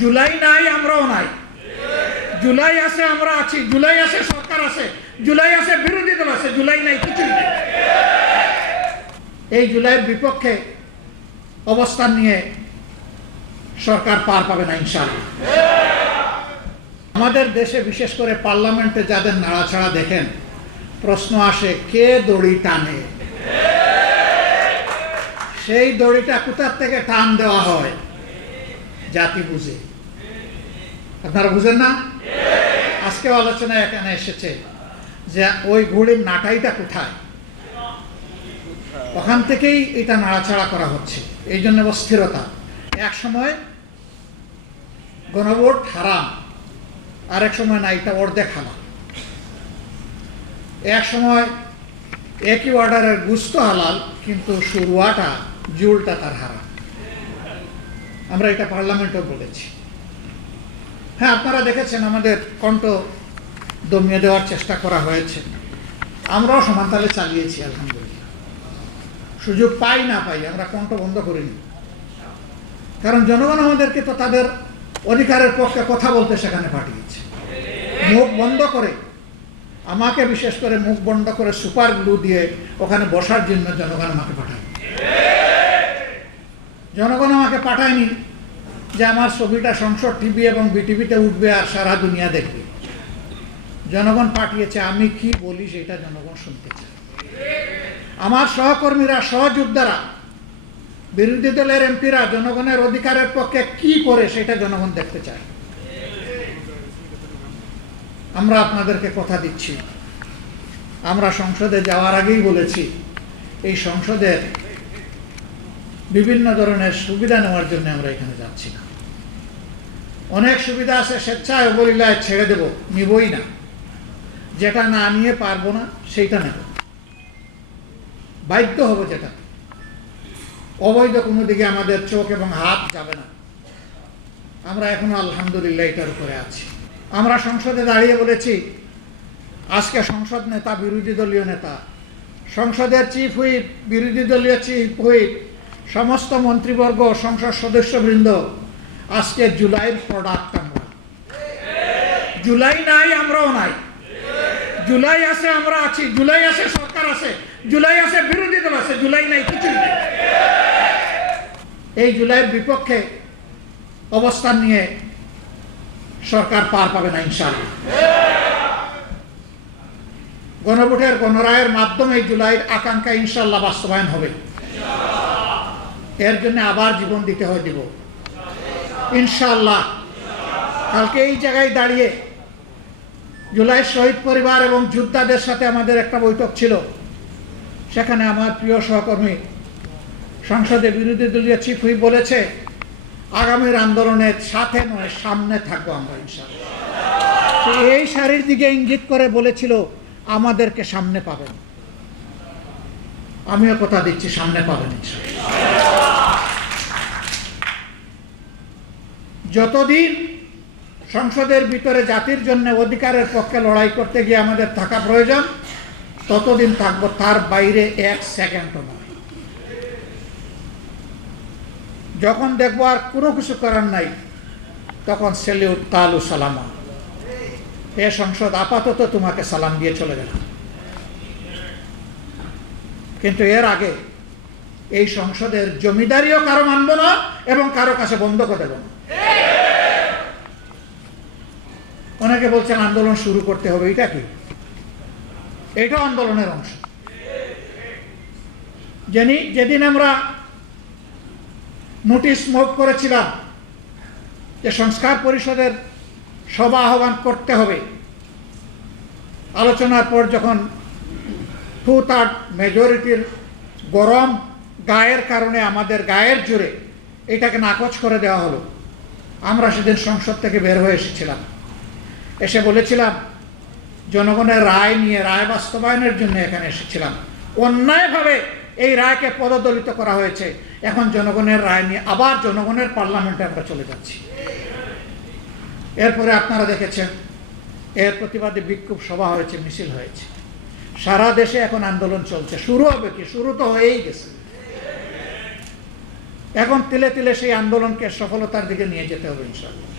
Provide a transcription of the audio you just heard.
জুলাই নাই, আমরাও নাই। জুলাই আছে, আমরা আছি। জুলাই আছে, সরকার আছে। জুলাই আছে, বিরোধী দল আছে। জুলাই নাই, কিছুই নেই। এই জুলাইয়ের বিপক্ষে অবস্থান নিয়ে সরকার পার পাবে না ইনশাআল্লাহ। আমাদের দেশে বিশেষ করে পার্লামেন্টে যাদের নাড়াছাড়া দেখেন, প্রশ্ন আসে কে দড়ি টানে। সেই দড়িটা কোথার থেকে টান দেওয়া হয়? জাতি বুঝে। আপনারা বুঝেন না? আজকেও আলোচনায় এখানে এসেছে যে ওই ঘুড়ির নাটাইটা কোথায়, ওখান থেকেই এটা নাড়াছাড়া করা হচ্ছে। এই জন্য অস্থিরতা। এক সময় গণভোট হারাম, আরেক সময় না, এটা অর্ধেক হালাল। এক সময় একই অর্ডারের গুস্ত হালাল, কিন্তু শুরুয়াটা জুলটা তার হারাম। আমরা এটা পার্লামেন্টেও বলেছি। হ্যাঁ, আপনারা দেখেছেন আমাদের কণ্ঠ দমিয়ে দেওয়ার চেষ্টা করা হয়েছে। আমরাও সমানতালে চালিয়েছি আলহামদুলিল্লাহ। সুযোগ পাই না পাই আমরা কণ্ঠ বন্ধ করিনি, কারণ জনগণ আমাদেরকে তো তাদের অধিকারের পক্ষে কথা বলতে সেখানে পাঠিয়েছে। মুখ বন্ধ করে, আমাকে বিশেষ করে মুখ বন্ধ করে সুপার গ্লু দিয়ে ওখানে বসার জন্য জনগণ আমাকে পাঠায়। জনগণ আমাকে পাঠায়নি যে আমার ছবিটা সংসদ টিভি এবং বিটিভিতে উঠবে আর সারা দুনিয়া দেখবে। জনগণ পাঠিয়েছে আমি কি বলি সেটা জনগণ শুনতে চায়। আমার সহকর্মীরা, সহযোদ্ধারা, বিরোধী দলের এমপিরা জনগণের অধিকারের পক্ষে কি করে সেটা জনগণ দেখতে চায়। আমরা আপনাদেরকে কথা দিচ্ছি, আমরা সংসদে যাওয়ার আগেই বলেছি এই সংসদের বিভিন্ন ধরনের সুবিধা নেওয়ার জন্য আমরা এখানে যাচ্ছি না। অনেক সুবিধা আছে, স্বেচ্ছায় অবলীলায় ছেড়ে দেব, নিবই না। যেটা না নিয়ে পারবো না সেইটা নেব, বাধ্য হব। যেটা অবৈধ কোনো দিকে আমাদের চোখ এবং হাত যাবে না। আমরা এখনো আলহামদুলিল্লাহ এটার উপরে আছি। আমরা সংসদে দাঁড়িয়ে বলেছি, আজকে সংসদ নেতা, বিরোধী দলীয় নেতা, সংসদের চিফ হুইপ, বিরোধী দলীয় চিফ হুইপ, সমস্ত মন্ত্রীবর্গ, সংসদ সদস্যবৃন্দ, আজকে জুলাইয়ের প্রোডাক্ট আমরা। জুলাই নাই, আমরাও নাই। জুলাই আছে, আমরা আছি। জুলাই আছে, সরকার আছে। জুলাই আছে, বিরোধী দল আছে। জুলাই নাই, কিছুই নেই। এই জুলাইয়ের বিপক্ষে অবস্থান নিয়ে সরকার পার পাবে না ইনশাআল্লাহ। গণভোটের গণরায়ের মাধ্যমে জুলাইয়ের আকাঙ্ক্ষা ইনশাআল্লাহ বাস্তবায়ন হবে। এর জন্য আবার জীবন দিতে হয়, দিব ইনশাআল্লাহ। কালকে এই জায়গায় দাঁড়িয়ে জুলাই শহীদ পরিবার এবং যোদ্ধাদের সাথে আমাদের একটা বৈঠক ছিল। সেখানে আমার প্রিয় সহকর্মী সংসদে বিরোধী দলীয় চিফ হুইপ বলেছে, আগামীর আন্দোলনের সাথে নয়, সামনে থাকবো আমরা ইনশাআল্লাহ। এই সারির দিকে ইঙ্গিত করে বলেছিল আমাদেরকে সামনে পাবেন। আমিও কথা দিচ্ছি, সামনে পাবেন ইনশাআল্লাহ। যতদিন সংসদের ভিতরে জাতির জন্য অধিকারের পক্ষে লড়াই করতে গিয়ে আমাদের থাকা প্রয়োজন, ততদিন থাকবো, তার বাইরে এক সেকেন্ডও নয়। যখন দেখবো আর কোনো কিছু করার নাই, তখন সেলিউট, তালু, সালামা। এ সংসদ আপাতত তোমাকে সালাম দিয়ে চলে গেলাম, কিন্তু এর আগে এই সংসদের জমিদারিও কারো মানব না এবং কারো কাছে বন্ধক দেব না। অনেকে বলছেন আন্দোলন শুরু করতে হবে, এটা কি? এটা আন্দোলনের অংশ। যেদিন আমরা নোটিশ মুভ করেছিলাম যে সংস্কার পরিষদের সভা আহ্বান করতে হবে, আলোচনার পর যখন 2/3 মেজরিটির গরম গায়ের কারণে, আমাদের গায়ের জোরে এটাকে নাকচ করে দেওয়া হলো, আমরা সেদিন সংসদ থেকে বের হয়ে এসেছিলাম। এসে বলেছিলাম জনগণের রায় নিয়ে, রায় বাস্তবায়নের জন্য এখানে এসেছিলাম। অন্যায়ভাবে এই রায়কে পদদলিত করা হয়েছে। এখন জনগণের রায় নিয়ে আবার জনগণের পার্লামেন্টে আমরা চলে যাচ্ছি। এরপরে আপনারা দেখেছেন এর প্রতিবাদে বিক্ষোভ সভা হয়েছে, মিছিল হয়েছে। সারা দেশে এখন আন্দোলন চলছে। শুরু হবে কি? শুরু তো হয়েই গেছে। এখন তিলে তিলে সেই আন্দোলনকে সফলতার দিকে নিয়ে যেতে হবে ইনশাআল্লাহ।